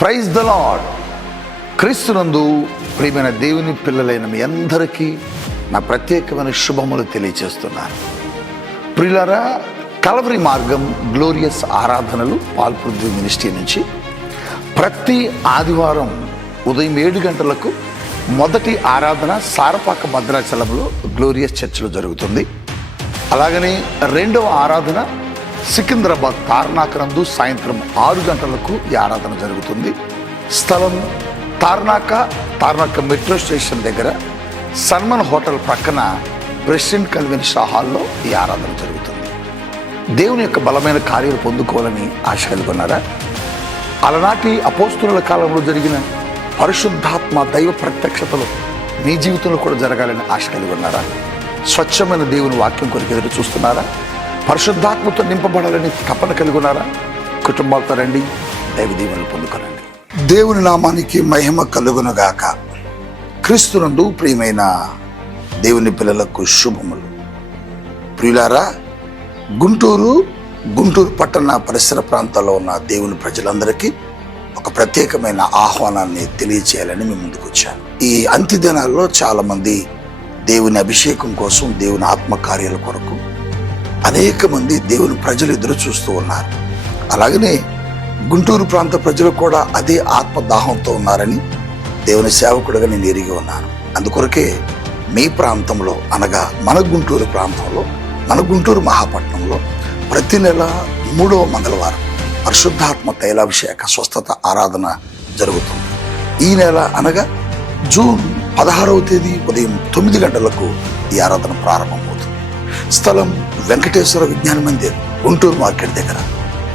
Praise the lord. క్రీస్తునందు ప్రియమైన దేవుని పిల్లలైన మీ అందరికీ నా ప్రత్యేకమైన శుభములు తెలియజేస్తున్నాను. ప్రియులారా, కల్వరి మార్గం గ్లోరియస్ ఆరాధనలు పాల్పృథ్వీ మినిస్ట్రీ నుంచి ప్రతి ఆదివారం ఉదయం 7 గంటలకు మొదటి ఆరాధన సారపాక భద్రాచలంలో గ్లోరియస్ చర్చిలో జరుగుతుంది. అలాగనే రెండవ ఆరాధన సికింద్రాబాద్ తార్నాకనందు సాయంత్రం 6 గంటలకు ఈ ఆరాధన జరుగుతుంది. స్థలం తార్నాక మెట్రో స్టేషన్ దగ్గర సన్మన్ హోటల్ ప్రక్కన ప్రెసిడెంట్ కన్వెన్షన్ హాల్లో ఈ ఆరాధన జరుగుతుంది. దేవుని యొక్క బలమైన కార్యాలు పొందుకోవాలని ఆశ కలుగున్నారా? అలనాటి అపోస్తుల కాలంలో జరిగిన పరిశుద్ధాత్మ దైవ ప్రత్యక్షతలు మీ జీవితంలో కూడా జరగాలని ఆశ కలిగి ఉన్నారా? స్వచ్ఛమైన దేవుని వాక్యం కొరకు ఎదురు చూస్తున్నారా? పరిశుద్ధాత్మతో నింపబడాలని తపన కలిగి ఉన్నారా? కుటుంబాలతో రండి, దైవ దీవెనలు పొందుకోనండి. దేవుని నామానికి మహిమ కలుగునుగాక. క్రీస్తునందు ప్రియమైన దేవుని పిల్లలకు శుభములు. ప్రియులారా, గుంటూరు పట్టణ పరిసర ప్రాంతాల్లో ఉన్న దేవుని ప్రజలందరికీ ఒక ప్రత్యేకమైన ఆహ్వానాన్ని తెలియచేయాలని మేము ముందుకు వచ్చాను. ఈ అంత్య దినాల్లో చాలా మంది దేవుని అభిషేకం కోసం, దేవుని ఆత్మకార్యాల కొరకు అనేక మంది దేవుని ప్రజలు ఎదురు చూస్తూ ఉన్నారు. అలాగనే గుంటూరు ప్రాంత ప్రజలు కూడా అదే ఆత్మదాహంతో ఉన్నారని దేవుని సేవకుడిగా నేను ఎరిగి ఉన్నాను. అందుకొరకే మీ ప్రాంతంలో, అనగా మన గుంటూరు ప్రాంతంలో, మన గుంటూరు మహాపట్నంలో ప్రతి నెల 3వ మంగళవారం పరిశుద్ధాత్మ తైలాభిషేక స్వస్థత ఆరాధన జరుగుతుంది. ఈ నెల అనగా జూన్ 16వ తేదీ ఉదయం 9 గంటలకు ఈ ఆరాధన ప్రారంభమవుతుంది. స్థలం వెంకటేశ్వర విజ్ఞాన మందిర్, గుంటూరు మార్కెట్ దగ్గర.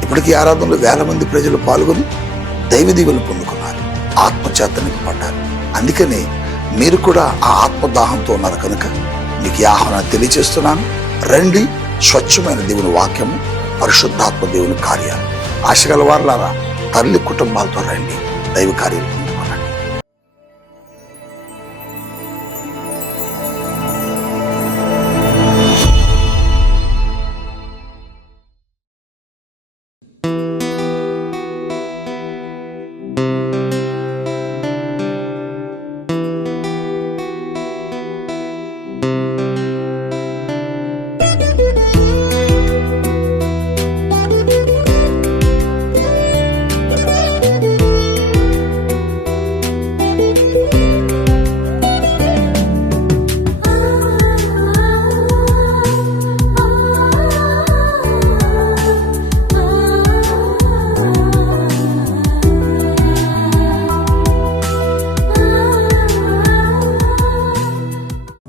ఇప్పటికీ ఆరాధనలో 1000 మంది ప్రజలు పాల్గొని దైవ దీవెనలు పొందుకున్నారు, ఆత్మచేత నింపబడ్డారు. అందుకని మీరు కూడా ఆ ఆత్మదాహంతో ఉన్నారు కనుక మీకు ఈ ఆహ్వానాన్ని తెలియజేస్తున్నాను. రండి, స్వచ్ఛమైన దేవుని వాక్యము, పరిశుద్ధాత్మ దేవుని కార్యాలు. ఆశగల వారులారా, తల్లి కుటుంబాలతో రండి, దైవ కార్యాలు పొందుకోనండి.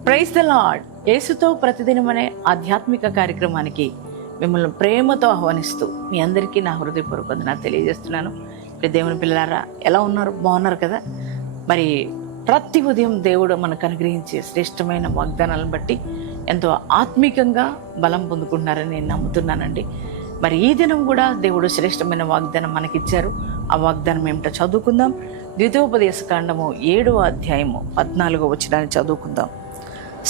Praise the lord. యేసుతో ప్రతిదినం అనే ఆధ్యాత్మిక కార్యక్రమానికి మిమ్మల్ని ప్రేమతో ఆహ్వానిస్తూ మీ అందరికీ నా హృదయపూర్వక వందనాలు తెలియజేస్తున్నాను. దేవుని పిల్లలారా, ఎలా ఉన్నారు? బాగున్నారు కదా? మరి ప్రతి ఉదయం దేవుడు మనకు అనుగ్రహించే శ్రేష్టమైన వాగ్దానాలను బట్టి ఎంతో ఆత్మీకంగా బలం పొందుకుంటున్నారని నేను నమ్ముతున్నానండి. మరి ఈ దినం కూడా దేవుడు శ్రేష్టమైన వాగ్దానం మనకిచ్చారు. ఆ వాగ్దానం ఏమిటో చదువుకుందాం. ద్వితీయోపదేశకాండము 7వ అధ్యాయము 14వ వచనాన్ని చదువుకుందాం.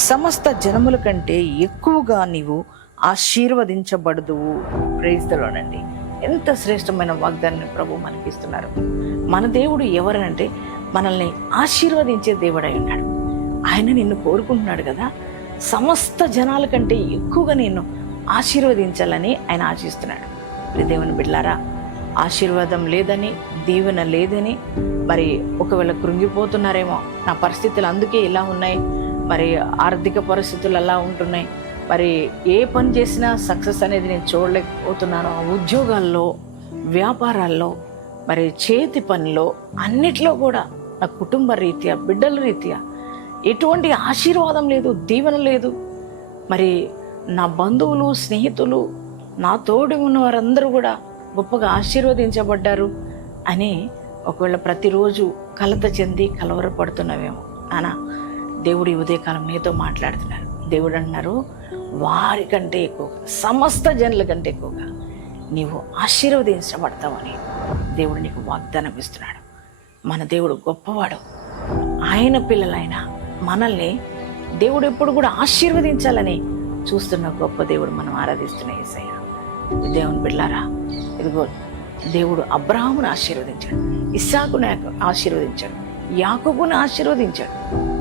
సమస్త జనముల కంటే ఎక్కువగా నీవు ఆశీర్వదించబడదువు. ప్రైజ్ ది లార్డ్ అండి. ఎంత శ్రేష్టమైన వాగ్దానాన్ని ప్రభు మనకి ఇస్తున్నారు. మన దేవుడు ఎవరనంటే మనల్ని ఆశీర్వదించే దేవుడై ఉన్నాడు. ఆయన నిన్ను కోరుకుంటున్నాడు కదా, సమస్త జనాల కంటే ఎక్కువగా నిన్ను ఆశీర్వదించాలని ఆయన ఆశిస్తున్నాడు. దేవుని బిడ్డలారా, ఆశీర్వాదం లేదని, దీవెన లేదని మరి ఒకవేళ కృంగిపోతున్నారేమో, నా పరిస్థితులు అందుకే ఇలా ఉన్నాయి, మరి ఆర్థిక పరిస్థితులు అలా ఉంటున్నాయి, మరి ఏ పని చేసినా సక్సెస్ అనేది నేను చూడలేకపోతున్నాను, ఉద్యోగాల్లో, వ్యాపారాల్లో, మరి చేతి పనిలో, అన్నిట్లో కూడా నా కుటుంబ రీత్యా, బిడ్డల రీత్యా ఎటువంటి ఆశీర్వాదం లేదు, దీవెన లేదు, మరి నా బంధువులు, స్నేహితులు, నా తోడు ఉన్న వారందరూ కూడా గొప్పగా ఆశీర్వదించబడ్డారు అని ఒకవేళ ప్రతిరోజు కలత చెంది కలవరపడుతున్నావేమో, నానా దేవుడు ఈ ఉదయకాలం మీతో మాట్లాడుతున్నారు. దేవుడు అంటున్నారు, వారికంటే ఎక్కువగా, సమస్త జనుల కంటే ఎక్కువగా నీవు ఆశీర్వదించబడతావని దేవుడు నీకు వాగ్దానం ఇస్తున్నాడు. మన దేవుడు గొప్పవాడు. ఆయన పిల్లలైన మనల్ని దేవుడు ఎప్పుడు కూడా ఆశీర్వదించాలని చూస్తున్న గొప్ప దేవుడు మనం ఆరాధిస్తున్న యేసయ్య. దేవుని బిడ్డలారా, ఇదిగో దేవుడు అబ్రహామును ఆశీర్వదించాడు, ఇస్సాకును ఆశీర్వదించాడు, యాకోబును ఆశీర్వదించాడు,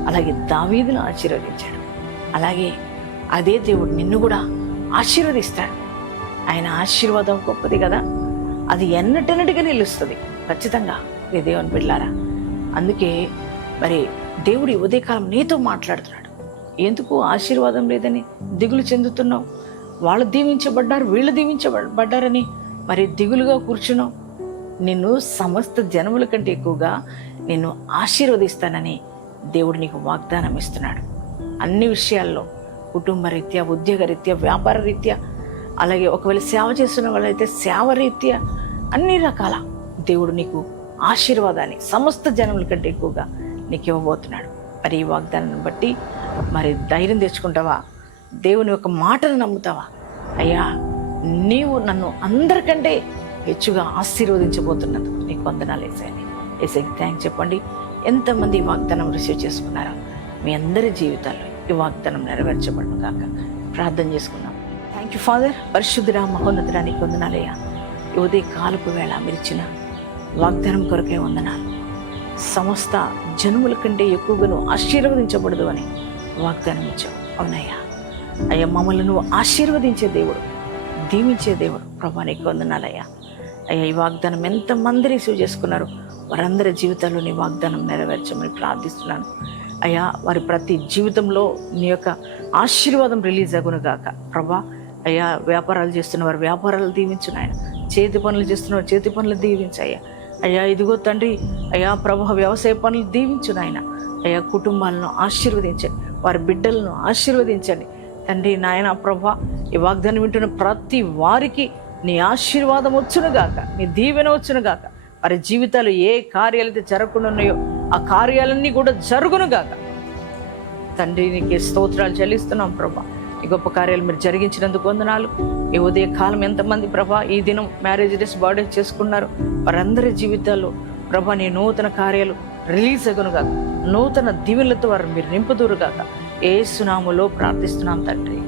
అలాగే దావీదును ఆశీర్వదించాడు. అలాగే అదే దేవుడు నిన్ను కూడా ఆశీర్వదిస్తాడు. ఆయన ఆశీర్వాదం గొప్పది కదా, అది ఎన్నటెన్నటిగా నిలుస్తుంది ఖచ్చితంగా. ఈ దేవుని బిడ్డలారా, అందుకే మరి దేవుడు ఈ ఉదయకాలం నీతో మాట్లాడుతున్నాడు. ఎందుకు ఆశీర్వాదం లేదని దిగులు చెందుతున్నావు? వాళ్ళు దీవించబడ్డారు, వీళ్ళు దీవించబడ్డారని మరి దిగులుగా కూర్చున్నావు. నిన్ను సమస్త జనముల కంటే ఎక్కువగా నిన్ను ఆశీర్వదిస్తానని దేవుడు నీకు వాగ్దానం ఇస్తున్నాడు. అన్ని విషయాల్లో, కుటుంబ రీత్యా, ఉద్యోగ రీత్యా, వ్యాపార రీత్యా, అలాగే ఒకవేళ సేవ చేస్తున్న వాళ్ళైతే సేవ రీత్యా, అన్ని రకాల దేవుడు నీకు ఆశీర్వాదాన్ని సమస్త జనముల కంటే ఎక్కువగా నీకు ఇవ్వబోతున్నాడు. మరి ఈ వాగ్దానాన్ని బట్టి మరి ధైర్యం తెచ్చుకుంటావా? దేవుని యొక్క మాటను నమ్ముతావా? అయ్యా, నీవు నన్ను అందరికంటే హెచ్చుగా ఆశీర్వదించబోతున్నందుకు నీకు వందనాలు వేసాయని. వేసేకి థ్యాంక్స్ చెప్పండి. ఎంతమంది ఈ వాగ్దానం రిసీవ్ చేసుకున్నారో మీ అందరి జీవితాల్లో ఈ వాగ్దానం నెరవేర్చబడును కాక ప్రార్థన చేసుకున్నాం. Thank you father. పరిశుద్ధుడా, మహోన్నతుడా, నీకు వందనాలయ్యా. ఈ ఉదయ కాలపు వేళ మీరిచ్చిన వాగ్దానం కొరకే వందనాలు. సమస్త జనముల కంటే ఎక్కువగా ఆశీర్వదించబడదు అని వాగ్దానం ఇచ్చావు. అవునయ్యా. అయ్యా, మమ్మల్ని నువ్వు ఆశీర్వదించే దేవుడు, దీవించే దేవుడు ప్రభా, నీకు వందనాలయ్యా. అయ్యా, ఈ వాగ్దానం ఎంతమంది రిసీవ్ చేసుకున్నారు వారందరి జీవితాల్లో నీ వాగ్దానం నెరవేర్చమని ప్రార్థిస్తున్నాను. అయ్యా, వారి ప్రతి జీవితంలో నీ యొక్క ఆశీర్వాదం రిలీజ్ అగును గాక ప్రభా. అయ్యా, వ్యాపారాలు చేస్తున్న వారు వ్యాపారాలు దీవించు నాయన, చేతి పనులు చేస్తున్నవారు చేతి పనులు దీవించయ్యా. అయ్యా, ఇదిగో తండ్రి, అయ్యా ప్రభా, వ్యవసాయ పనులు దీవించు నాయన. అయ్యా, కుటుంబాలను ఆశీర్వదించండి, వారి బిడ్డలను ఆశీర్వదించండి తండ్రి నాయన ప్రభా. ఈ వాగ్దానం వింటున్న ప్రతి వారికి నీ ఆశీర్వాదం వచ్చునుగాక, నీ దీవెన వచ్చునుగాక. వారి జీవితాలు ఏ కార్యాలైతే జరగకుండా ఉన్నాయో ఆ కార్యాలన్నీ కూడా జరుగునుగాక. తండ్రి, నీకే స్తోత్రాలు చెల్లిస్తున్నాం ప్రభా. ఈ గొప్ప కార్యాలు మీరు జరిగించినందుకు వందనాలు. ఈ ఉదయ కాలం ఎంతమంది ప్రభా ఈ దినం మ్యారేజ్ డేస్, బర్త్డే చేసుకున్నారు వారందరి జీవితాల్లో ప్రభా నీ నూతన కార్యాలు రిలీజ్ అగునుగాక, నూతన దీవెనలతో వారు మీరు నింపుదురుగాక. యేసు నామములో ప్రార్థిస్తున్నాం తండ్రి.